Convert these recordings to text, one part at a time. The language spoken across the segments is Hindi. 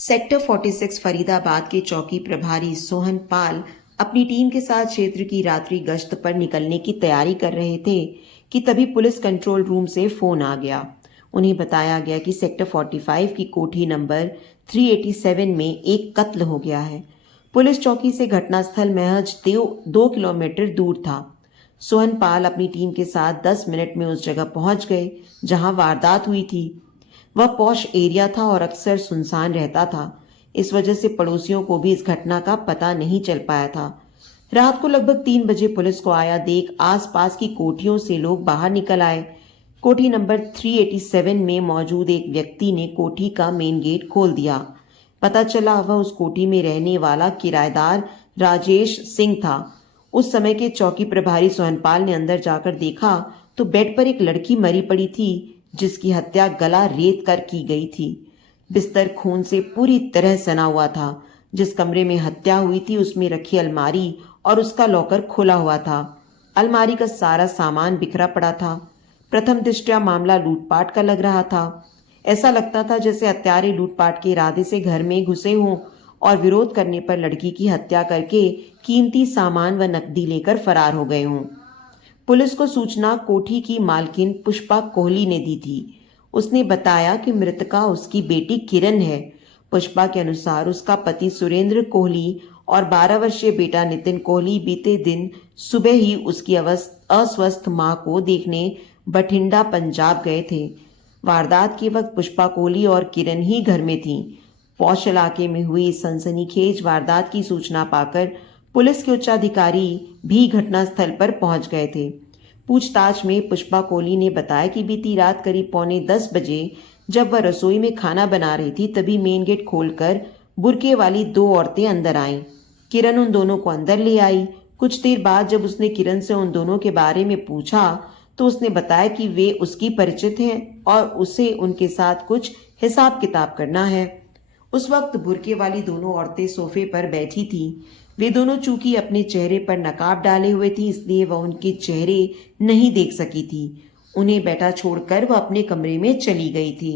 सेक्टर 46 फरीदाबाद के चौकी प्रभारी सोहन पाल अपनी टीम के साथ क्षेत्र की रात्रि गश्त पर निकलने की तैयारी कर रहे थे कि तभी पुलिस कंट्रोल रूम से फोन आ गया। उन्हें बताया गया कि सेक्टर 45 की कोठी नंबर 387 में एक कत्ल हो गया है। पुलिस चौकी से घटनास्थल महज 2 किलोमीटर दूर था। सोहन पाल अपनी टीम के साथ 10 मिनट में उस जगह पहुंच गए जहां वारदात हुई थी। वह पॉश एरिया था और अक्सर सुनसान रहता था। इस वजह से पड़ोसियों को भी इस घटना का पता नहीं चल पाया था। रात को लगभग 3 बजे पुलिस को आया देख आसपास की कोठियों से लोग बाहर निकल आए। कोठी नंबर 387 में मौजूद एक व्यक्ति ने कोठी का मेन गेट खोल दिया। पता चला वह उस कोठी में रहने वाला किराएदार राजेश सिंह था। उस समय के चौकी प्रभारी सोहनपाल ने अंदर जाकर देखा तो बेड पर एक लड़की मरी पड़ी थी जिसकी हत्या गला रेत कर की गई थी। बिस्तर खून से पूरी तरह सना हुआ था। जिस कमरे में हत्या हुई थी उसमें रखी अलमारी और उसका लॉकर खुला हुआ था। अलमारी का सारा सामान बिखरा पड़ा था। प्रथम दृष्टया मामला लूटपाट का लग रहा था। ऐसा लगता था जैसे हत्यारे लूटपाट के इरादे से घर में घुसे हों और विरोध करने पर लड़की की हत्या करके कीमती सामान व नकदी लेकर फरार हो गए हों। पुलिस को सूचना कोठी की मालकिन पुष्पा कोहली ने दी थी। उसने बताया कि मृतका उसकी बेटी किरण है। पुष्पा के अनुसार उसका पति सुरेंद्र कोहली और 12 वर्षीय बेटा नितिन कोहली बीते दिन सुबह ही उसकी अस्वस्थ मां को देखने बठिंडा पंजाब गए थे। वारदात के वक्त पुष्पा कोहली और किरण ही घर में थीं। पौष इलाके में हुई इस सनसनीखेज वारदात की सूचना पाकर पुलिस के उच्चाधिकारी भी घटनास्थल पर पहुंच गए थे। पूछताछ में पुष्पा कोहली ने बताया कि बीती रात करीब 9:45 बजे जब वह रसोई में खाना बना रही थी तभी मेन गेट खोलकर बुर्के वाली 2 औरतें अंदर आईं। किरण उन दोनों को अंदर ले आई। कुछ देर बाद जब उसने किरण से उन दोनों के बारे में पूछा तो उसने बताया कि वे उसकी परिचित हैं और उसे उनके साथ कुछ हिसाब किताब करना है। उस वक्त बुर्के वाली दोनों औरतें सोफे पर बैठी थीं। वे दोनों चूंकि अपने चेहरे पर नकाब डाले हुए थी इसलिए वह उनके चेहरे नहीं देख सकी थी। उन्हें बैठा छोड़कर वह अपने कमरे में चली गई थी।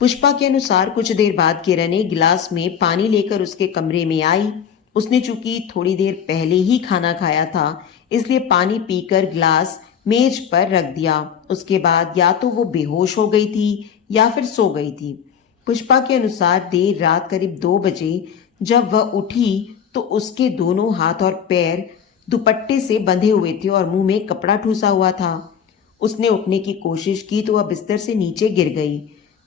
पुष्पा के अनुसार कुछ देर बाद किरण ने गिलास में पानी लेकर उसके कमरे में आई। उसने चूंकि थोड़ी देर पहले ही खाना खाया था इसलिए पानी पीकर गिलास मेज पर रख दिया। उसके बाद या तो वो बेहोश हो गई थी या फिर सो गई थी। पुष्पा के अनुसार देर रात करीब 2 बजे जब वह उठी तो उसके दोनों हाथ और पैर दुपट्टे से बंधे हुए थे और मुंह में कपड़ा ठूसा हुआ था। उसने उठने की कोशिश की तो वह बिस्तर से नीचे गिर गई।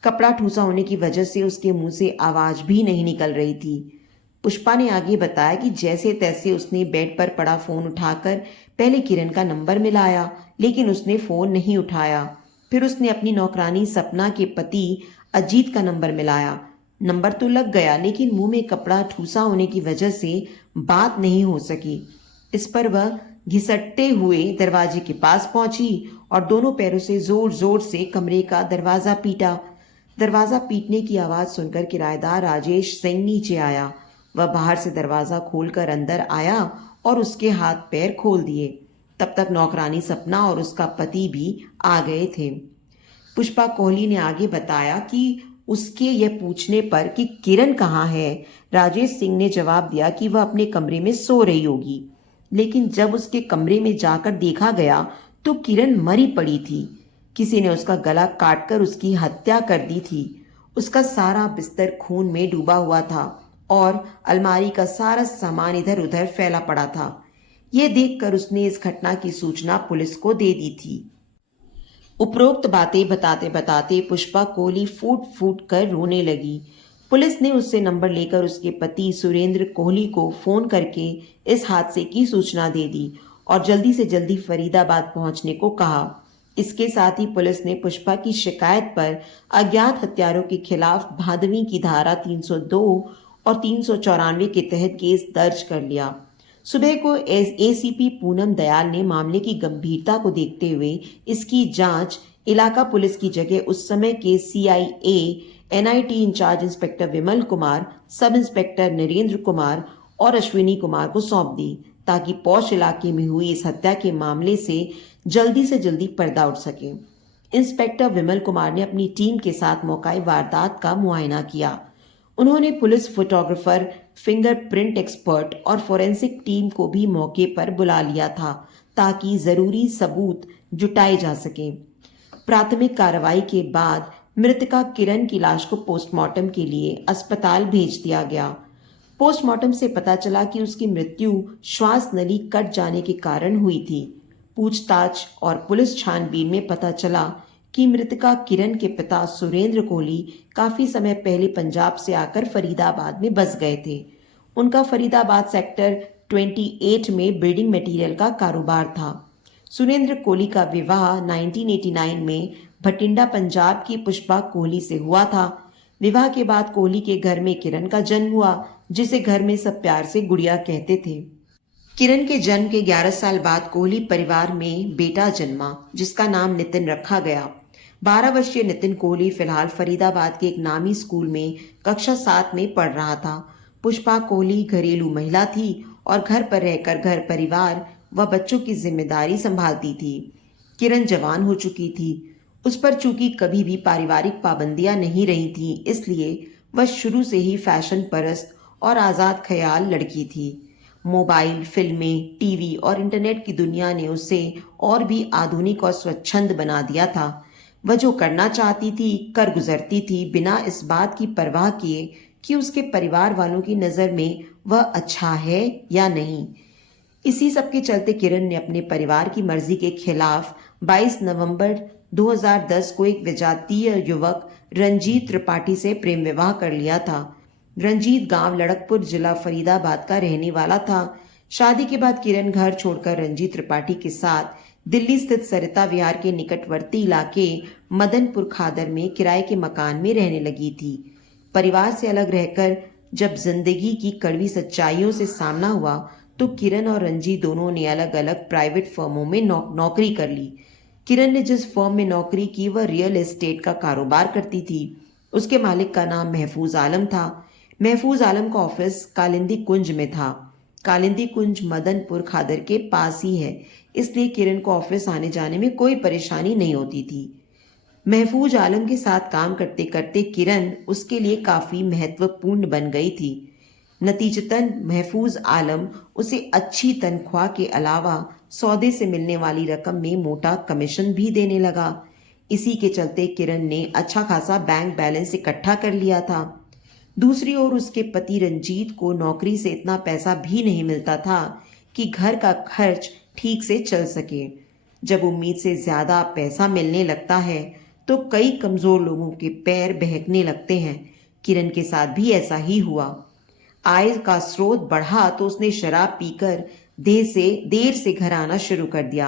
कपड़ा ठूसा होने की वजह से उसके मुंह से आवाज भी नहीं निकल रही थी। पुष्पा ने आगे बताया कि जैसे तैसे उसने बेड पर पड़ा फोन उठाकर पहले किरण का नंबर मिलाया लेकिन उसने फोन नहीं उठाया। फिर उसने अपनी नौकरानी सपना के पति अजीत का नंबर मिलाया। नंबर तो लग गया लेकिन मुंह में कपड़ा ठूसा होने की वजह से बात नहीं हो सकी। इस पर वह घिसटते हुए दरवाजे के पास पहुंची और दोनों पैरों से जोर जोर से कमरे का दरवाजा पीटा। दरवाजा पीटने की आवाज सुनकर किराएदार राजेश सिंह नीचे आया। वह बाहर से दरवाजा खोलकर अंदर आया और उसके हाथ पैर खोल दिए। तब तक नौकरानी सपना और उसका पति भी आ गए थे। पुष्पा कोहली ने आगे बताया कि उसके यह पूछने पर कि किरण कहाँ है, राजेश सिंह ने जवाब दिया कि वह अपने कमरे में सो रही होगी। लेकिन जब उसके कमरे में जाकर देखा गया तो किरण मरी पड़ी थी। किसी ने उसका गला काटकर उसकी हत्या कर दी थी। उसका सारा बिस्तर खून में डूबा हुआ था और अलमारी का सारा सामान इधर उधर फैला पड़ा था। यह देखकर उसने इस घटना की सूचना पुलिस को दे दी थी। उपरोक्त बातें बताते बताते पुष्पा कोहली फूट फूट कर रोने लगी। पुलिस ने उससे नंबर लेकर उसके पति सुरेंद्र कोहली को फोन करके इस हादसे की सूचना दे दी और जल्दी से जल्दी फरीदाबाद पहुंचने को कहा। इसके साथ ही पुलिस ने पुष्पा की शिकायत पर अज्ञात हत्यारों के खिलाफ भादवी की धारा 302 और 394 के तहत केस दर्ज कर लिया। सुबह को एसीपी पूनम दयाल ने मामले की गंभीरता को देखते हुए इसकी जांच इलाका पुलिस की जगह उस समय के CIA NIT in charge inspector Vimal Kumar, sub inspector Narendra Kumar और अश्विनी कुमार को सौंप दी ताकि पौष इलाके में हुई इस हत्या के मामले से जल्दी पर्दा उठ सके। इंस्पेक्टर विमल कुमार ने अपनी टीम के साथ मौका वारदात का मुआयना किया। उन्होंने पुलिस फोटोग्राफर, फिंगरप्रिंट एक्सपर्ट और फोरेंसिक टीम को भी मौके पर बुला लिया था ताकि जरूरी सबूत जुटाए जा सके। प्राथमिक कार्रवाई के बाद मृतका किरण की लाश को पोस्टमार्टम के लिए अस्पताल भेज दिया गया। पोस्टमार्टम से पता चला कि उसकी मृत्यु श्वास नली कट जाने के कारण हुई थी। पूछताछ और पुलिस छानबीन में पता चला कि मृतका किरण के पिता सुरेंद्र कोहली काफी समय पहले पंजाब से आकर फरीदाबाद में बस गए थे। उनका फरीदाबाद सेक्टर 28 में बिल्डिंग मटेरियल का कारोबार था। सुरेंद्र कोहली का विवाह 1989 में भटिंडा पंजाब की पुष्पा कोहली से हुआ था। विवाह के बाद कोहली के घर में किरण का जन्म हुआ, जिसे घर में सब प्यार से गुड़िया कहते थे। किरण के जन्म के 11 साल बाद कोहली परिवार में बेटा जन्मा, जिसका नाम नितिन रखा गया। 12 वर्षीय नितिन कोहली फिलहाल फरीदाबाद के एक नामी स्कूल में कक्षा 7 में पढ़ रहा था। पुष्पा कोहली घरेलू महिला थी और घर पर रहकर घर परिवार व बच्चों की जिम्मेदारी संभालती थी। किरण जवान हो चुकी थी। उस पर चूंकि कभी भी पारिवारिक पाबंदियां नहीं रही थी, इसलिए वह शुरू से ही फैशन परस्त और आजाद ख्याल लड़की थी। मोबाइल, फिल्में, टीवी और इंटरनेट की दुनिया ने उसे और भी आधुनिक और स्वच्छंद बना दिया था। वह जो करना चाहती थी कर गुजरती थी, बिना इस बात की परवाह किए कि उसके परिवार वालों की नज़र में वह अच्छा है या नहीं। इसी सब के चलते किरण ने अपने परिवार की मर्जी के खिलाफ 22 नवंबर 2010 को एक विजातीय युवक रंजीत त्रिपाठी से प्रेम विवाह कर लिया था। रंजीत गांव लड़कपुर, जिला फरीदाबाद का रहने वाला था। शादी के बाद किरण घर छोड़कर रंजीत त्रिपाठी के साथ दिल्ली स्थित सरिता विहार के निकटवर्ती इलाके मदनपुर खादर में किराए के मकान में रहने लगी थी। परिवार से अलग रहकर जब जिंदगी की कड़वी सच्चाइयों से सामना हुआ तो किरण और रंजीत दोनों ने अलग अलग प्राइवेट फर्मों में नौकरी कर ली। किरण ने जिस फर्म में नौकरी की वह रियल एस्टेट का कारोबार करती थी। उसके मालिक का नाम महफूज आलम था। महफूज आलम का ऑफिस कालिंदी कुंज में था। कालिंदी कुंज मदनपुर खादर के पास ही है, इसलिए किरण को ऑफिस आने जाने में कोई परेशानी नहीं होती थी। महफूज आलम के साथ काम करते करते किरण उसके लिए काफी महत्वपूर्ण बन गई थी। नतीजतन महफूज आलम उसे अच्छी तनख्वाह के अलावा सौदे से मिलने वाली रकम में मोटा कमीशन भी देने लगा। इसी के चलते किरण ने अच्छा खासा बैंक बैलेंस इकट्ठा कर लिया था। दूसरी ओर उसके पति रंजीत को नौकरी से इतना पैसा भी नहीं मिलता था कि घर का खर्च ठीक से चल सके। जब उम्मीद से ज्यादा पैसा मिलने लगता है तो कई कमजोर लोगों के पैर बहकने लगते हैं। किरण के साथ भी ऐसा ही हुआ। आय का स्रोत बढ़ा तो उसने शराब पीकर देर से घर आना शुरू कर दिया।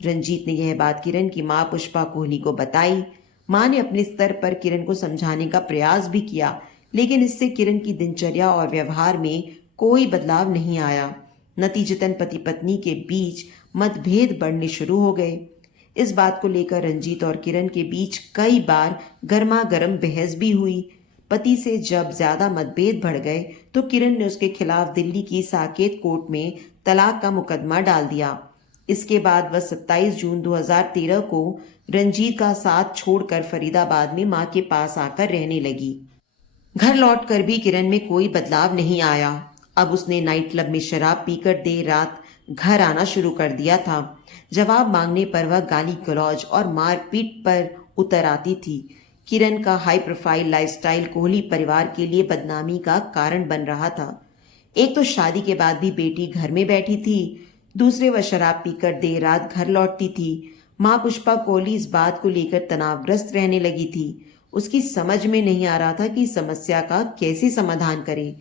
रंजीत ने यह बात किरण की मां पुष्पा कोहली को बताई। मां ने अपने स्तर पर किरण को समझाने का प्रयास भी किया, लेकिन इससे किरण की दिनचर्या और व्यवहार में कोई बदलाव नहीं आया। नतीजतन पति पत्नी के बीच मतभेद बढ़ने शुरू हो गए। इस बात को लेकर रंजीत और किरण के बीच कई बार गर्मा गर्म बहस भी हुई। पति से जब ज्यादा मतभेद बढ़ गए तो किरण ने उसके खिलाफ दिल्ली की साकेत कोर्ट में तलाक का मुकदमा डाल दिया। इसके बाद वह 27 जून 2013 को रंजीत का साथ छोड़कर फरीदाबाद में मां के पास आकर रहने लगी। घर लौटकर भी किरण में कोई बदलाव नहीं आया। अब उसने नाइट क्लब में शराब पीकर देर रात घर आना शुरू कर दिया था। जवाब मांगने पर वह गाली गलौज और मारपीट पर उतर आती थी। किरण का हाई प्रोफाइल लाइफस्टाइल कोहली परिवार के लिए बदनामी का कारण बन रहा था। एक तो शादी के बाद भी बेटी घर में बैठी थी, दूसरे वह शराब पीकर देर रात घर लौटती थी। मां पुष्पा कोहली इस बात को लेकर तनावग्रस्त रहने लगी थी। उसकी समझ में नहीं आ रहा था कि समस्या का कैसे समाधान करे।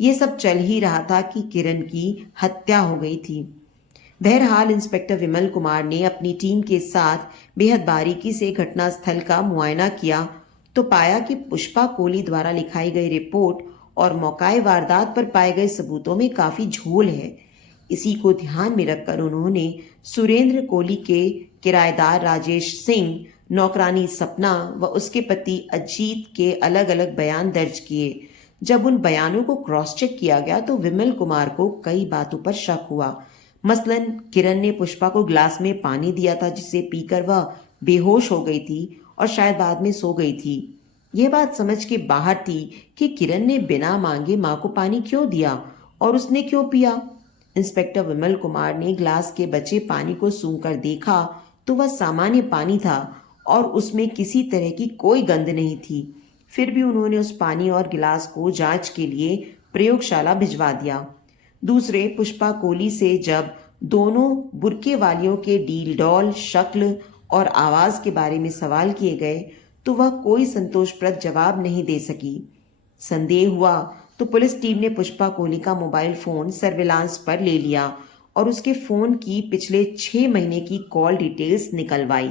ये सब चल ही रहा था कि किरण की हत्या हो गई थी। बहरहाल इंस्पेक्टर विमल कुमार ने अपनी टीम के साथ बेहद बारीकी से घटनास्थल का मुआयना किया तो पाया कि पुष्पा कोहली द्वारा लिखाई गई रिपोर्ट और मौकाए वारदात पर पाए गए सबूतों में काफी झोल है। इसी को ध्यान में रखकर उन्होंने सुरेंद्र कोहली के किराएदार राजेश सिंह, नौकरानी सपना व उसके पति अजीत के अलग अलग बयान दर्ज किए। जब उन बयानों को क्रॉस चेक किया गया तो विमल कुमार को कई बातों पर शक हुआ। मसलन किरण ने पुष्पा को ग्लास में पानी दिया था जिसे पीकर वह बेहोश हो गई थी और शायद बाद में सो गई थी। यह बात समझ के बाहर थी कि किरण ने बिना मांगे माँ को पानी क्यों दिया और उसने क्यों पिया। इंस्पेक्टर विमल कुमार ने ग्लास के बचे पानी को सूंघकर देखा तो वह सामान्य पानी था और उसमें किसी तरह की कोई गंध नहीं थी। फिर भी उन्होंने उस पानी और गिलास को जांच के लिए प्रयोगशाला भिजवा दिया। दूसरे पुष्पा कोहली से जब दोनों बुर्के वालियों के डील डॉल, शक्ल और आवाज के बारे में सवाल किए गए तो वह कोई संतोषप्रद जवाब नहीं दे सकी। संदेह हुआ तो पुलिस टीम ने पुष्पा कोहली का मोबाइल फोन सर्विलांस पर ले लिया और उसके फोन की पिछले 6 महीने की कॉल डिटेल्स निकलवाई।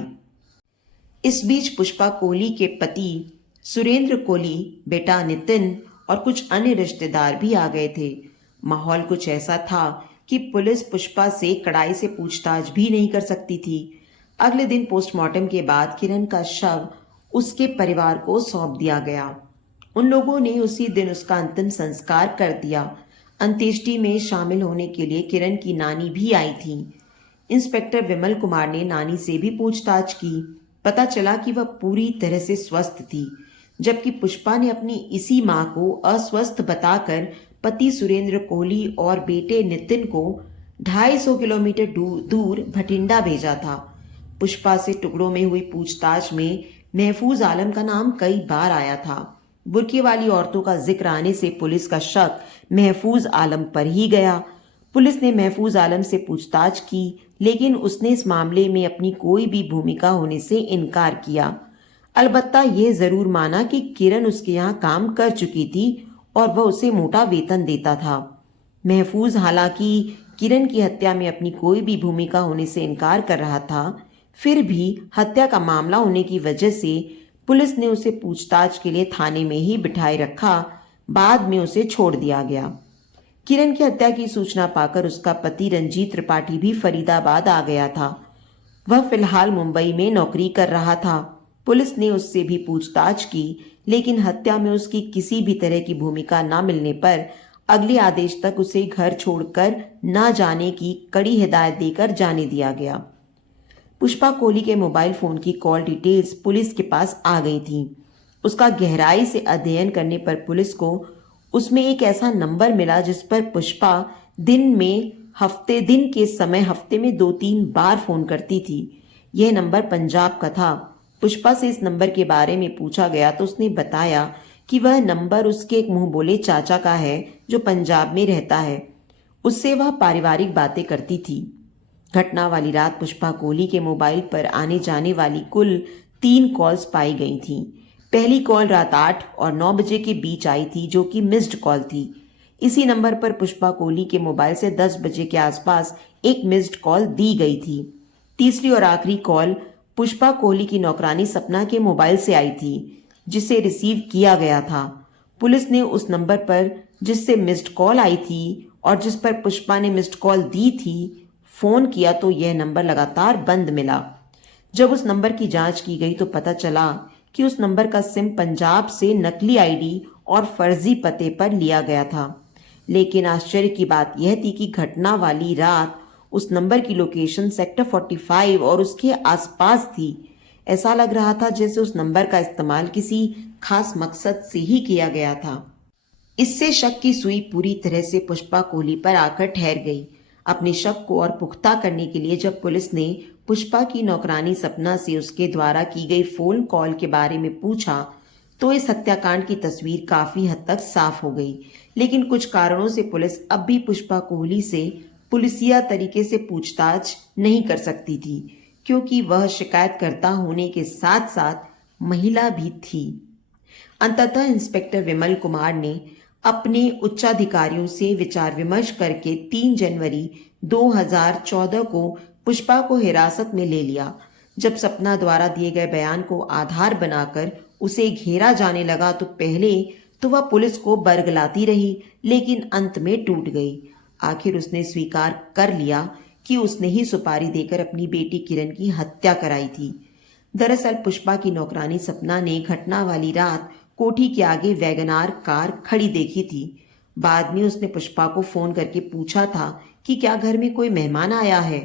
इस बीच पुष्पा कोहली के पति सुरेंद्र कोहली, बेटा नितिन और कुछ अन्य रिश्तेदार भी आ गए थे। माहौल कुछ ऐसा था कि पुलिस पुष्पा से कड़ाई से पूछताछ भी नहीं कर सकती थी। अगले दिन पोस्टमार्टम के बाद किरण का शव उसके परिवार को सौंप दिया गया। उन लोगों ने उसी दिन उसका अंतिम संस्कार कर दिया। अंत्येष्टि में शामिल होने के लिए किरण की नानी भी आई थी। इंस्पेक्टर विमल कुमार ने नानी से भी पूछताछ की। पता चला कि वह पूरी तरह से स्वस्थ थी, जबकि पुष्पा ने अपनी इसी मां को अस्वस्थ बताकर पति सुरेंद्र कोहली और बेटे नितिन को 250 किलोमीटर दूर भटिंडा भेजा था। पुष्पा से टुकड़ों में हुई पूछताछ में महफूज आलम का नाम कई बार आया था। बुर्के वाली औरतों का जिक्र आने से पुलिस का शक महफूज आलम पर ही गया। पुलिस ने महफूज आलम से पूछताछ की, लेकिन उसने इस मामले में अपनी कोई भी भूमिका होने से इनकार किया। अलबत्ता यह जरूर माना कि किरण उसके यहाँ काम कर चुकी थी और वह उसे मोटा वेतन देता था। महफूज हालांकि किरण की हत्या में अपनी कोई भी भूमिका होने से इनकार कर रहा था, फिर भी हत्या का मामला होने की वजह से पुलिस ने उसे पूछताछ के लिए थाने में ही बिठाए रखा। बाद में उसे छोड़ दिया गया। किरण की हत्या की सूचना पाकर उसका पति रंजीत त्रिपाठी भी फरीदाबाद आ गया था। वह फिलहाल मुंबई में नौकरी कर रहा था। पुलिस ने उससे भी पूछताछ की, लेकिन हत्या में उसकी किसी भी तरह की भूमिका न मिलने पर अगले आदेश तक उसे घर छोड़कर न जाने की कड़ी हिदायत देकर जाने दिया गया। पुष्पा कोहली के मोबाइल फोन की कॉल डिटेल्स पुलिस के पास आ गई थी। उसका गहराई से अध्ययन करने पर पुलिस को उसमें एक ऐसा नंबर मिला जिस पर पुष्पा दिन के समय हफ्ते में 2-3 बार फोन करती थी। यह नंबर पंजाब का था। पुष्पा से इस नंबर के बारे में पूछा गया तो उसने बताया कि वह नंबर उसके एक मुंह बोले चाचा का है जो पंजाब में रहता है। उससे वह पारिवारिक बातें करती थी। घटना वाली रात पुष्पा कोहली के मोबाइल पर आने जाने वाली कुल 3 कॉल्स पाई गई थीं। पहली कॉल रात 8 और 9 बजे के बीच आई थी, जो कि मिस्ड कॉल थी। इसी नंबर पर पुष्पा कोहली के मोबाइल से 10 बजे के आसपास एक मिस्ड कॉल दी गई थी। तीसरी और आखिरी कॉल पुष्पा कोहली की नौकरानी सपना के मोबाइल से आई थी, जिसे रिसीव किया गया था। पुलिस ने उस नंबर पर जिससे मिस्ड कॉल आई थी और जिस पर पुष्पा ने मिस्ड कॉल दी थी फोन किया तो यह नंबर लगातार बंद मिला। जब उस नंबर की जांच की गई तो पता चला कि उस नंबर का सिम पंजाब से नकली आईडी और फर्जी पते पर लिया गया था। लेकिन आश्चर्य की बात यह थी कि घटना वाली रात उस नंबर की लोकेशन सेक्टर 45 और उसके आसपास थी। ऐसा लग रहा था जैसे उस नंबर का इस्तेमाल किसी खास मकसद से ही किया गया था। इससे शक की सुई पूरी तरह से पुष्पा कोहली पर आकर ठहर गई। अपने शक को और पुख्ता करने के लिए जब पुलिस ने पुष्पा की नौकरानी सपना से उसके द्वारा की गई फोन कॉल के बारे में पूछा तो इस हत्याकांड की तस्वीर काफी हद तक साफ हो गई। लेकिन कुछ कारणों से पुलिस अब भी पुष्पा कोहली से पुलिसिया तरीके से पूछताछ नहीं कर सकती थी, क्योंकि वह शिकायतकर्ता होने के साथ साथ महिला भी थी। अंततः इंस्पेक्टर विमल कुमार ने अपने उच्चाधिकारियों से विचार विमर्श करके 3 जनवरी 2014 को पुष्पा को हिरासत में ले लिया। जब सपना द्वारा दिए गए बयान को आधार बनाकर उसे घेरा जाने लगा तो पहले तो वह पुलिस को बरगलाती रही, लेकिन अंत में टूट गई। आखिर उसने स्वीकार कर लिया कि उसने ही सुपारी देकर अपनी बेटी किरण की हत्या कराई थी। दरअसल पुष्पा की नौकरानी सपना ने घटना वाली रात कोठी के आगे वैगनार कार खड़ी देखी थी। बाद में उसने पुष्पा को फोन करके पूछा था कि क्या घर में कोई मेहमान आया है।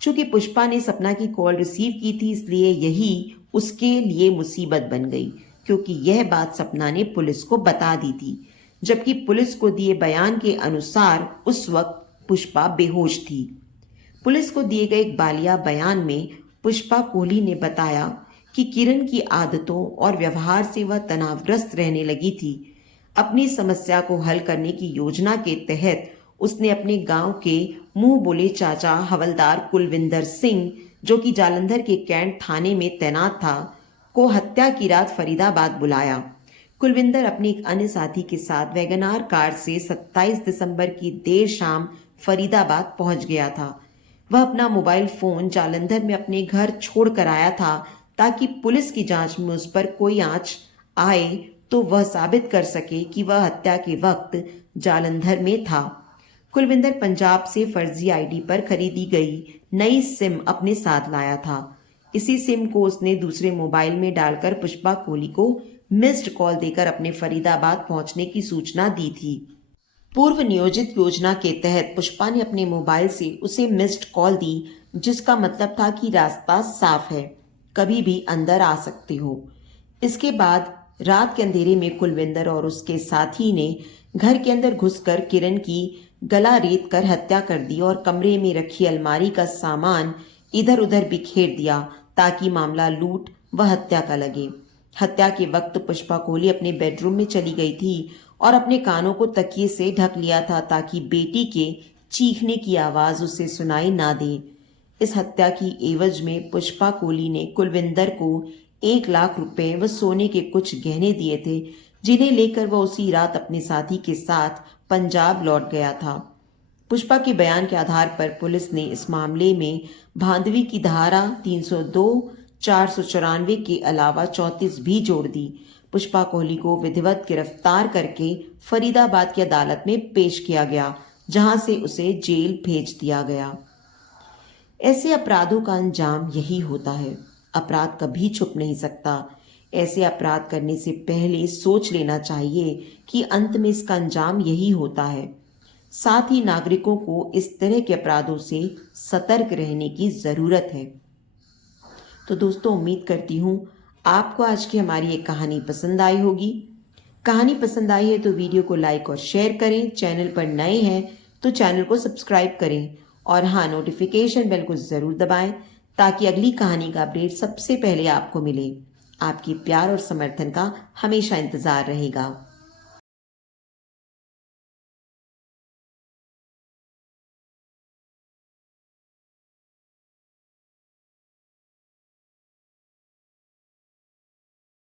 चूंकि पुष्पा ने सपना की कॉल रिसीव की थी, इसलिए यही उसके लिए मुसीबत बन गई। क्योंकि यह बात सपना ने पुलिस को बता दी थी, जबकि पुलिस को दिए बयान के अनुसार उस वक्त पुष्पा बेहोश थी। पुलिस को दिए गए एक बालिया बयान में पुष्पा कोहली ने बताया कि किरण की आदतों और व्यवहार से वह तनावग्रस्त रहने लगी थी। अपनी समस्या को हल करने की योजना के तहत उसने अपने गांव के मुंह बोले चाचा हवलदार कुलविंदर सिंह, जो कि जालंधर के कैंट थाने में तैनात था, को हत्या की रात फरीदाबाद बुलाया। कुलविंदर अपने एक अन्य साथी के साथ वैगनार कार से 27 दिसंबर की देर शाम फरीदाबाद पहुंच गया था। वह अपना मोबाइल फोन जालंधर में अपने घर छोड़ कर आया था ताकि पुलिस की जांच में उस पर कोई आंच आए तो वह साबित कर सके कि वह हत्या के वक्त जालंधर में था। कुलविंदर पंजाब से फर्जी आईडी पर खरीदी गई नई सिम अपने साथ लाया था। इसी सिम को उसने दूसरे मोबाइल में डालकर पुष्पा कोहली को मिस्ड कॉल देकर अपने फरीदाबाद पहुंचने की सूचना दी थी। पूर्व नियोजित योजना के तहत पुष्पा ने अपने मोबाइल से उसे मिस्ड कॉल दी, जिसका मतलब था कि रास्ता साफ है, कभी भी अंदर आ सकते हो। इसके बाद रात के अंधेरे में कुलविंदर और उसके साथी ने घर के अंदर घुसकर किरण की गला रेत कर हत्या कर दी और कमरे में रखी अलमारी का सामान इधर उधर बिखेर दिया ताकि मामला लूट व हत्या का लगे। हत्या के वक्त पुष्पा कोहली अपने बेडरूम में चली गई थी और अपने कानों को तकिए से ढक लिया था ताकि बेटी के चीखने की आवाज उसे सुनाई ना दे। इस हत्या की एवज में पुष्पा कोहली ने कुलविंदर को 1 लाख रुपए व सोने के कुछ गहने दिए थे, जिन्हें लेकर वह उसी रात अपने साथी के साथ पंजाब लौट गया था। पुष्पा के बयान के आधार पर पुलिस ने इस मामले में भांदवी की धारा 302, 494 के अलावा 34 भी जोड़ दी। पुष्पा कोहली को विधिवत गिरफ्तार करके फरीदाबाद की अदालत में पेश किया गया, जहां से उसे जेल भेज दिया गया। ऐसे अपराधों का अंजाम यही होता है। अपराध कभी छुप नहीं सकता। ऐसे अपराध करने से पहले सोच लेना चाहिए कि अंत में इसका अंजाम यही होता है। साथ ही नागरिकों को इस तरह के अपराधों से सतर्क रहने की जरूरत है। तो दोस्तों, उम्मीद करती हूँ आपको आज की हमारी ये कहानी पसंद आई होगी। कहानी पसंद आई है तो वीडियो को लाइक और शेयर करें। चैनल पर नए हैं तो चैनल को सब्सक्राइब करें और हाँ, नोटिफिकेशन बेल को जरूर दबाएं ताकि अगली कहानी का अपडेट सबसे पहले आपको मिले। आपकी प्यार और समर्थन का हमेशा इंतजार रहेगा।